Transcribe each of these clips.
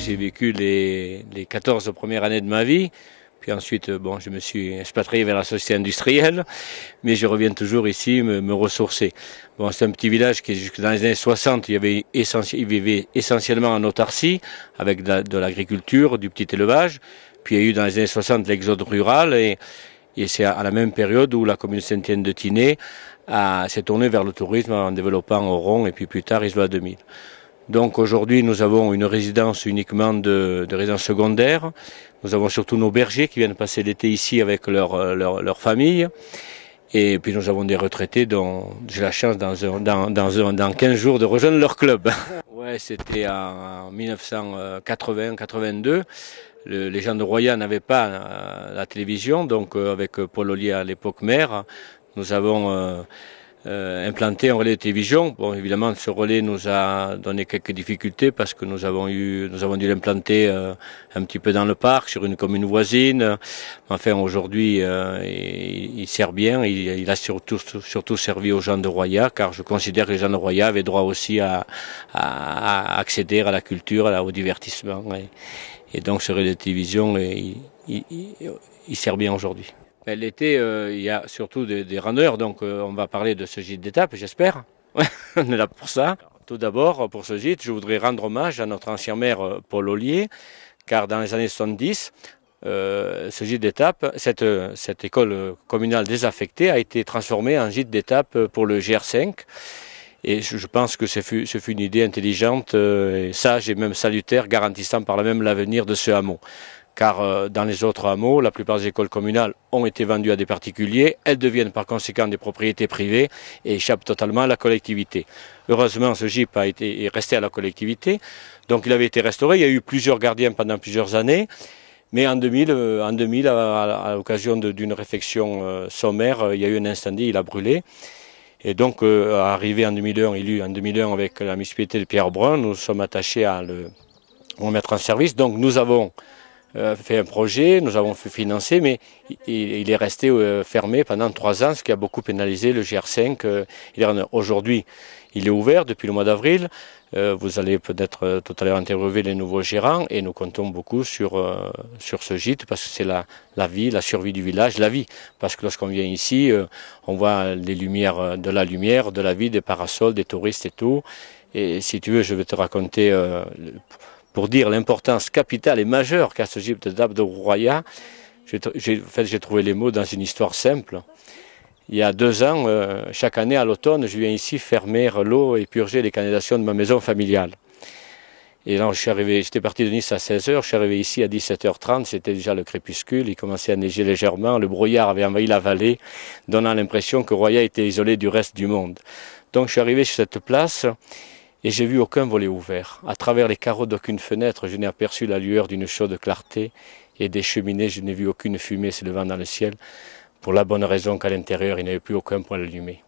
J'ai vécu les 14 premières années de ma vie, puis ensuite bon, je me suis expatrié vers la société industrielle, mais je reviens toujours ici me ressourcer. Bon, c'est un petit village qui, jusque dans les années 60, il vivait essentiellement en autarcie, avec de l'agriculture, du petit élevage, puis il y a eu dans les années 60 l'exode rural, et c'est à la même période où la commune Saint-Étienne de Tinée s'est tournée vers le tourisme en développant Oron et puis plus tard Isola 2000. Donc aujourd'hui, nous avons une résidence uniquement de résidence secondaire. Nous avons surtout nos bergers qui viennent passer l'été ici avec leur famille. Et puis nous avons des retraités dont j'ai la chance dans 15 jours de rejoindre leur club. Ouais, c'était en 1980-82. Les gens de Roya n'avaient pas la télévision, donc avec Paul Ollier à l'époque maire, nous avons implanté un relais de télévision. Bon, évidemment, ce relais nous a donné quelques difficultés parce que nous avons dû l'implanter un petit peu dans le parc, sur une commune voisine. Enfin, aujourd'hui, il sert bien. Il a surtout servi aux gens de Roya, car je considère que les gens de Roya avaient droit aussi à accéder à la culture, au divertissement. Et donc, ce relais de télévision, il sert bien aujourd'hui. L'été, il y a surtout des randonneurs, donc on va parler de ce gîte d'étape, j'espère. On est là pour ça. Tout d'abord, pour ce gîte, je voudrais rendre hommage à notre ancien maire Paul Ollier, car dans les années 70, ce gîte d'étape, cette école communale désaffectée a été transformée en gîte d'étape pour le GR5. Et je pense que ce fut une idée intelligente, et sage et même salutaire, garantissant par là même l'avenir de ce hameau. Car dans les autres hameaux, la plupart des écoles communales ont été vendues à des particuliers. Elles deviennent par conséquent des propriétés privées et échappent totalement à la collectivité. Heureusement, ce GIP est resté à la collectivité. Donc il avait été restauré. Il y a eu plusieurs gardiens pendant plusieurs années. Mais en 2000 à l'occasion d'une réflexion sommaire, il y a eu un incendie, il a brûlé. Et donc, arrivé en 2001, avec la municipalité de Pierrebrun, nous sommes attachés à le remettre en service. Donc nous avons fait un projet, nous avons fait financer, mais il est resté fermé pendant 3 ans, ce qui a beaucoup pénalisé le GR5. Aujourd'hui, il est ouvert depuis le mois d'avril. Vous allez peut-être tout à l'heure interviewer les nouveaux gérants et nous comptons beaucoup sur ce gîte parce que c'est la vie, la survie du village, la vie. Parce que lorsqu'on vient ici, on voit les lumières, de la vie, des parasols, des touristes et tout. Et si tu veux, je vais te raconter... pour dire l'importance capitale et majeure qu'a ce gîte d'étape de Roya. J'ai trouvé les mots dans une histoire simple. Il y a 2 ans, chaque année à l'automne, je viens ici fermer l'eau et purger les canalisations de ma maison familiale. Et là, j'étais parti de Nice à 16h, je suis arrivé ici à 17h30, c'était déjà le crépuscule, il commençait à neiger légèrement, le brouillard avait envahi la vallée, donnant l'impression que Roya était isolé du reste du monde. Donc je suis arrivé sur cette place, et j'ai vu aucun volet ouvert. À travers les carreaux d'aucune fenêtre, je n'ai aperçu la lueur d'une chaude clarté et des cheminées, je n'ai vu aucune fumée s'élevant dans le ciel, pour la bonne raison qu'à l'intérieur, il n'y avait plus aucun poêle allumé.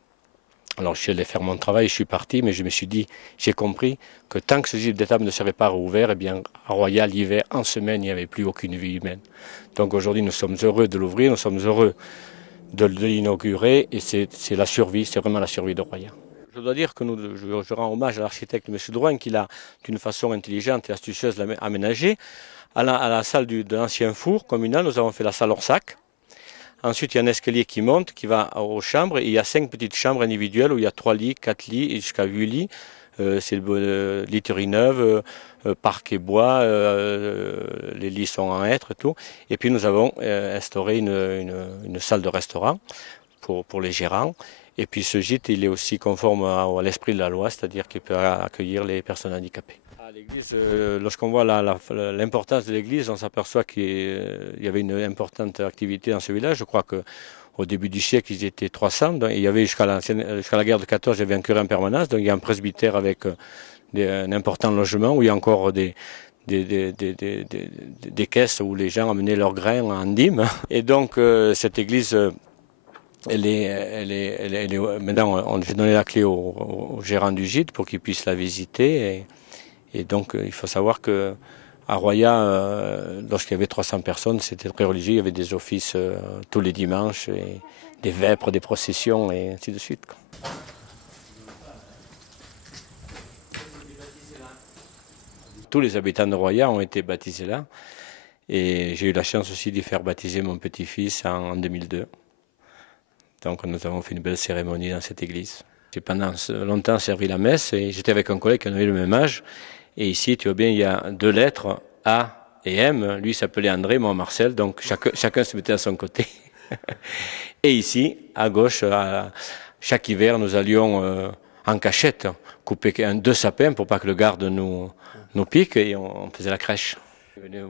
Alors je suis allé faire mon travail, je suis parti, mais je me suis dit, j'ai compris que tant que ce gîte d'étape ne serait pas rouvert, eh bien, à Roya, l'hiver, en semaine, il n'y avait plus aucune vie humaine. Donc aujourd'hui, nous sommes heureux de l'ouvrir, nous sommes heureux de l'inaugurer, et c'est la survie, c'est vraiment la survie de Roya. Je dois dire que je rends hommage à l'architecte M. Drouin qui l'a, d'une façon intelligente et astucieuse, aménagé. À la salle de l'ancien four communal, nous avons fait la salle hors sac. Ensuite, il y a un escalier qui monte, qui va aux chambres. Et il y a 5 petites chambres individuelles où il y a 3 lits, 4 lits et jusqu'à 8 lits c'est le literie neuve, parc et bois, les lits sont en hêtre et tout. Et puis nous avons instauré une salle de restaurant pour les gérants. Et puis ce gîte, il est aussi conforme à l'esprit de la loi, c'est-à-dire qu'il peut accueillir les personnes handicapées. À l'église, lorsqu'on voit l'importance de l'église, on s'aperçoit qu'il y avait une importante activité dans ce village. Je crois qu'au début du siècle, ils étaient 300. Donc, il y avait jusqu'à la guerre de 14, il y avait un curé en permanence. Donc il y a un presbytère avec un important logement où il y a encore des caisses où les gens amenaient leurs grains en dîmes. Et donc cette église... Maintenant, j'ai donné la clé au gérant du gîte pour qu'il puisse la visiter. Et donc, il faut savoir qu'à Roya, lorsqu'il y avait 300 personnes, c'était très religieux. Il y avait des offices tous les dimanches, et des vêpres, des processions, et ainsi de suite. Tous les habitants de Roya ont été baptisés là. Et j'ai eu la chance aussi d'y faire baptiser mon petit-fils en 2002. Donc nous avons fait une belle cérémonie dans cette église. J'ai pendant longtemps servi la messe et j'étais avec un collègue qui avait le même âge. Et ici, tu vois bien, il y a 2 lettres, A et M. Lui s'appelait André, moi Marcel, donc chacun se mettait à son côté. Et ici, à gauche, chaque hiver, nous allions en cachette couper 2 sapins pour pas que le garde nous pique et on faisait la crèche.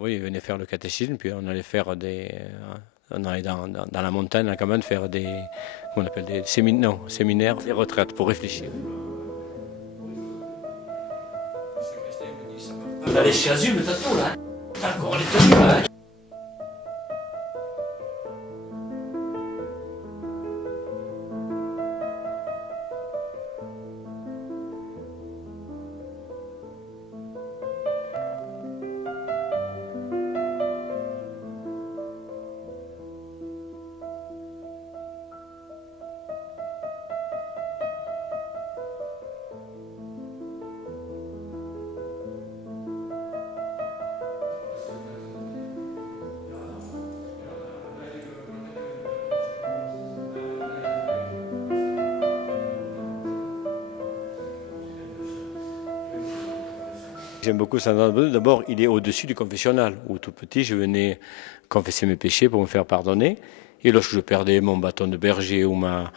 Oui, il venait faire le catéchisme, puis on allait faire on allait dans la montagne, dans la campagne, faire on appelle des séminaires, des retraites pour réfléchir. T'as les chasubles, t'as tout là. T'as encore les tenues là. J'aime beaucoup Saint André. D'abord, il est au-dessus du confessionnal, où tout petit, je venais confesser mes péchés pour me faire pardonner. Et lorsque je perdais mon bâton de berger ou ma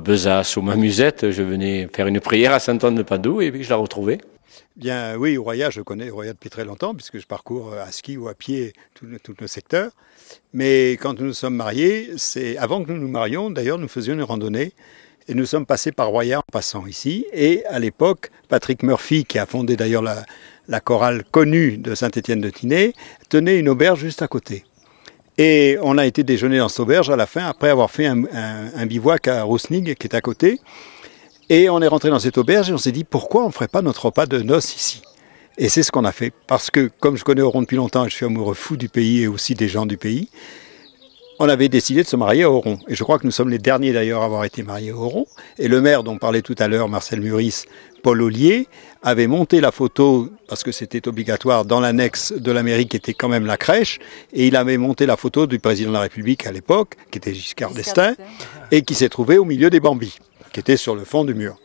besace ou ma musette, je venais faire une prière à Saint-Anne de Padoue et puis je la retrouvais. Bien, oui, Roya, je connais Roya depuis très longtemps, puisque je parcours à ski ou à pied tout le secteur. Mais quand nous nous sommes mariés, avant que nous nous marions, d'ailleurs, nous faisions une randonnée. Et nous sommes passés par Roya en passant ici. Et à l'époque, Patrick Murphy, qui a fondé d'ailleurs la chorale connue de Saint-Étienne-de-Tinée, tenait une auberge juste à côté. Et on a été déjeuner dans cette auberge à la fin, après avoir fait un bivouac à Rousnig, qui est à côté. Et on est rentré dans cette auberge et on s'est dit, pourquoi on ne ferait pas notre repas de noces ici? Et c'est ce qu'on a fait. Parce que, comme je connais Oron depuis longtemps et je suis amoureux fou du pays et aussi des gens du pays, on avait décidé de se marier à Oron. Et je crois que nous sommes les derniers d'ailleurs à avoir été mariés à Oron. Et le maire dont parlait tout à l'heure, Marcel Muris, Paul Ollier, avait monté la photo, parce que c'était obligatoire, dans l'annexe de la mairie qui était quand même la crèche, et il avait monté la photo du président de la République à l'époque, qui était Giscard d'Estaing, et qui s'est trouvé au milieu des bambis, qui était sur le fond du mur.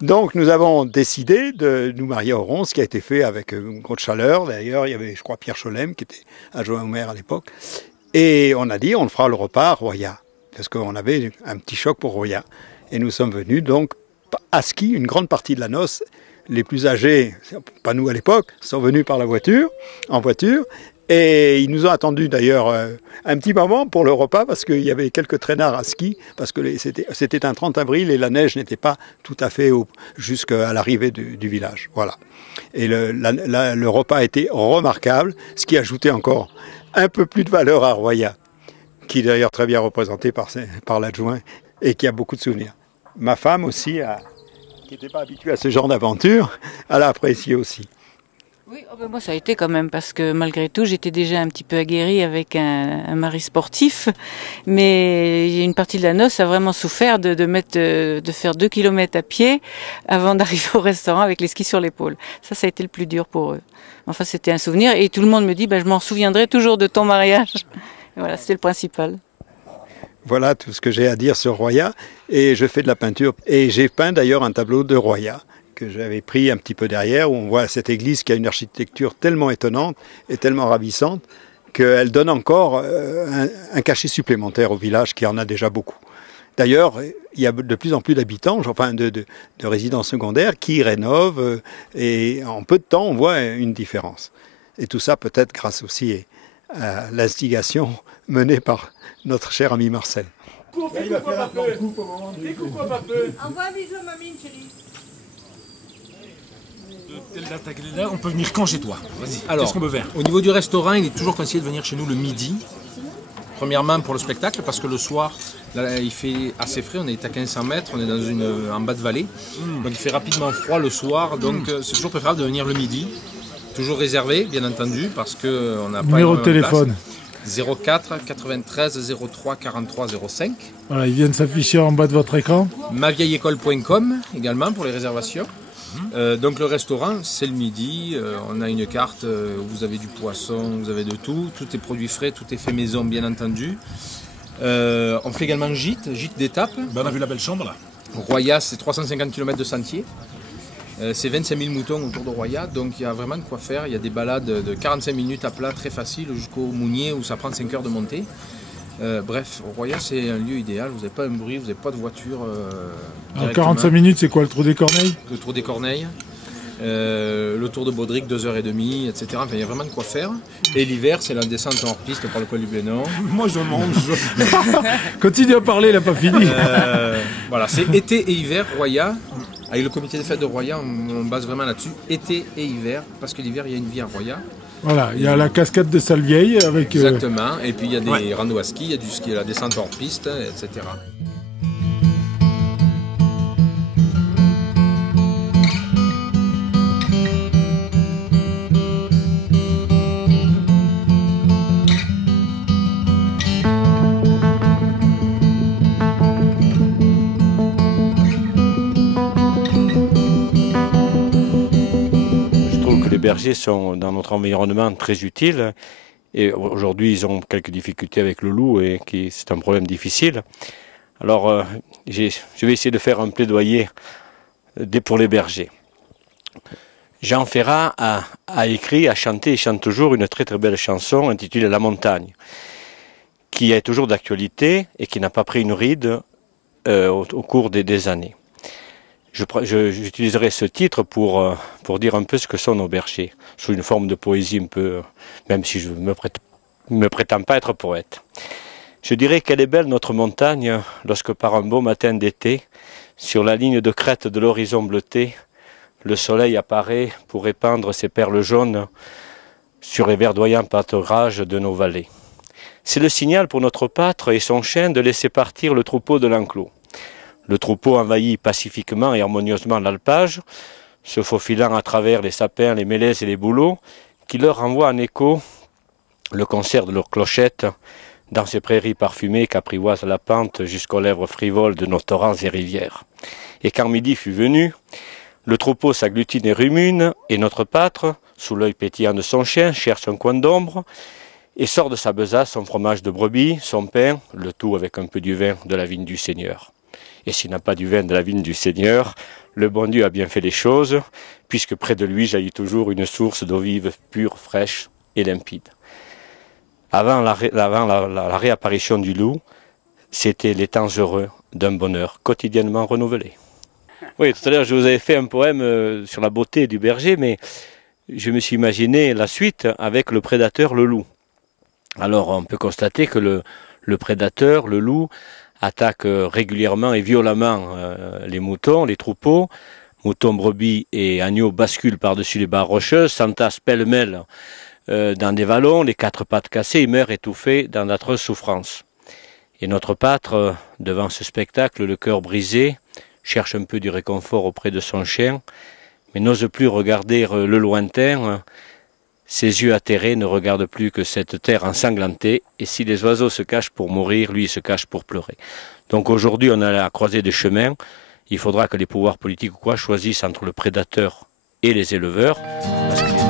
Donc nous avons décidé de nous marier à Oron, ce qui a été fait avec une grosse chaleur. D'ailleurs, il y avait, je crois, Pierre Cholem, qui était adjoint au maire à l'époque. Et on a dit, on fera le repas à Roya, parce qu'on avait un petit choc pour Roya. Et nous sommes venus donc à ski, une grande partie de la noce. Les plus âgés, pas nous à l'époque, sont venus par en voiture. Et ils nous ont attendus d'ailleurs un petit moment pour le repas, parce qu'il y avait quelques traînards à ski, parce que c'était un 30 avril et la neige n'était pas tout à fait jusqu'à l'arrivée du village. Voilà. Et le repas a été remarquable, ce qui ajoutait encore un peu plus de valeur à Roya, qui est d'ailleurs très bien représenté par l'adjoint et qui a beaucoup de souvenirs. Ma femme aussi, qui n'était pas habituée à ce genre d'aventure, elle a apprécié aussi. Oui, moi ça a été quand même, parce que malgré tout j'étais déjà un petit peu aguerrie avec un mari sportif, mais une partie de la noce a vraiment souffert de faire 2 kilomètres à pied avant d'arriver au restaurant avec les skis sur l'épaule. Ça a été le plus dur pour eux. Enfin c'était un souvenir et tout le monde me dit je m'en souviendrai toujours de ton mariage. Et voilà, c'est le principal. Voilà tout ce que j'ai à dire sur Roya, et je fais de la peinture. Et j'ai peint d'ailleurs un tableau de Roya que j'avais pris un petit peu derrière, où on voit cette église qui a une architecture tellement étonnante et tellement ravissante qu'elle donne encore un cachet supplémentaire au village qui en a déjà beaucoup. D'ailleurs, il y a de plus en plus d'habitants, enfin de résidents secondaires qui rénovent et en peu de temps, on voit une différence. Et tout ça peut-être grâce aussi à l'instigation menée par notre cher ami Marcel. Il va faire un plan de coupe au moment du... Envoie un bisou à mamie, chérie. Telle date à quelle date, on peut venir quand chez toi? Vas-y, qu'est-ce qu'on peut faire? Au niveau du restaurant, il est toujours conseillé de venir chez nous le midi. Premièrement pour le spectacle, parce que le soir, là, il fait assez frais, on est à 1500 mètres, on est en bas de vallée. Donc il fait rapidement froid le soir, donc c'est toujours préférable de venir le midi. Toujours réservé, bien entendu, parce qu'on n'a pas numéro de téléphone. 04 93 03 43 05. Voilà, ils viennent s'afficher en bas de votre écran. mavieilleécole.com également pour les réservations. Donc le restaurant, c'est le midi. On a une carte où vous avez du poisson, vous avez de tout. Tout est produit frais, tout est fait maison, bien entendu. On fait également gîte d'étape. Ben, on a vu la belle chambre là. Roya, c'est 350 km de sentier. C'est 25 000 moutons autour de Roya, donc il y a vraiment de quoi faire. Il y a des balades de 45 minutes à plat très faciles jusqu'au Mounier où ça prend 5 heures de montée. Bref, Roya c'est un lieu idéal, vous n'avez pas un bruit, vous n'avez pas de voiture. Alors 45 minutes, c'est quoi le trou des Corneilles? Le tour des Corneilles, le tour de Baudric, 2h30, etc. Enfin, il y a vraiment de quoi faire. Et l'hiver, c'est la descente en hors-piste par le col du Blénon. Moi je mange. Continue à parler, il n'a pas fini. Voilà, c'est été et hiver, Roya. Avec le comité des fêtes de Roya, on base vraiment là-dessus, été et hiver, parce que l'hiver, il y a une vie à Roya. Voilà, il y a la cascade de Salvieille avec... Exactement, et puis il y a des randos à ski, il y a du ski à la descente hors piste, etc. Les bergers sont dans notre environnement très utiles et aujourd'hui ils ont quelques difficultés avec le loup et c'est un problème difficile. Alors je vais essayer de faire un plaidoyer pour les bergers. Jean Ferrat a écrit, a chanté et chante toujours une très très belle chanson intitulée La montagne, qui est toujours d'actualité et qui n'a pas pris une ride au cours des années. J'utiliserai ce titre pour dire un peu ce que sont nos bergers, sous une forme de poésie un peu, même si je ne me prétends pas être poète. Je dirais qu'elle est belle notre montagne, lorsque par un beau matin d'été, sur la ligne de crête de l'horizon bleuté, le soleil apparaît pour répandre ses perles jaunes sur les verdoyants pâturages de nos vallées. C'est le signal pour notre pâtre et son chien de laisser partir le troupeau de l'enclos. Le troupeau envahit pacifiquement et harmonieusement l'alpage, se faufilant à travers les sapins, les mélèzes et les bouleaux, qui leur envoient en écho le concert de leurs clochettes dans ces prairies parfumées qu'apprivoise la pente jusqu'aux lèvres frivoles de nos torrents et rivières. Et quand midi fut venu, le troupeau s'agglutine et rumine, et notre pâtre, sous l'œil pétillant de son chien, cherche un coin d'ombre, et sort de sa besace son fromage de brebis, son pain, le tout avec un peu du vin de la vigne du Seigneur. Et s'il n'a pas du vin de la vigne du Seigneur, le bon Dieu a bien fait les choses, puisque près de lui jaillit toujours une source d'eau vive, pure, fraîche et limpide. Avant la réapparition du loup, c'était les temps heureux d'un bonheur quotidiennement renouvelé. Oui, tout à l'heure je vous avais fait un poème sur la beauté du berger, mais je me suis imaginé la suite avec le prédateur, le loup. Alors on peut constater que le prédateur, le loup, attaque régulièrement et violemment les moutons, les troupeaux. Moutons, brebis et agneaux basculent par-dessus les barres rocheuses, s'entassent pêle-mêle dans des vallons, les quatre pattes cassées, et meurent étouffés dans d'atroces souffrances. Et notre pâtre, devant ce spectacle, le cœur brisé, cherche un peu du réconfort auprès de son chien, mais n'ose plus regarder le lointain. Ses yeux atterrés ne regardent plus que cette terre ensanglantée, et si les oiseaux se cachent pour mourir, lui il se cache pour pleurer. Donc aujourd'hui on est à la croisée des chemins, il faudra que les pouvoirs politiques choisissent entre le prédateur et les éleveurs, parce que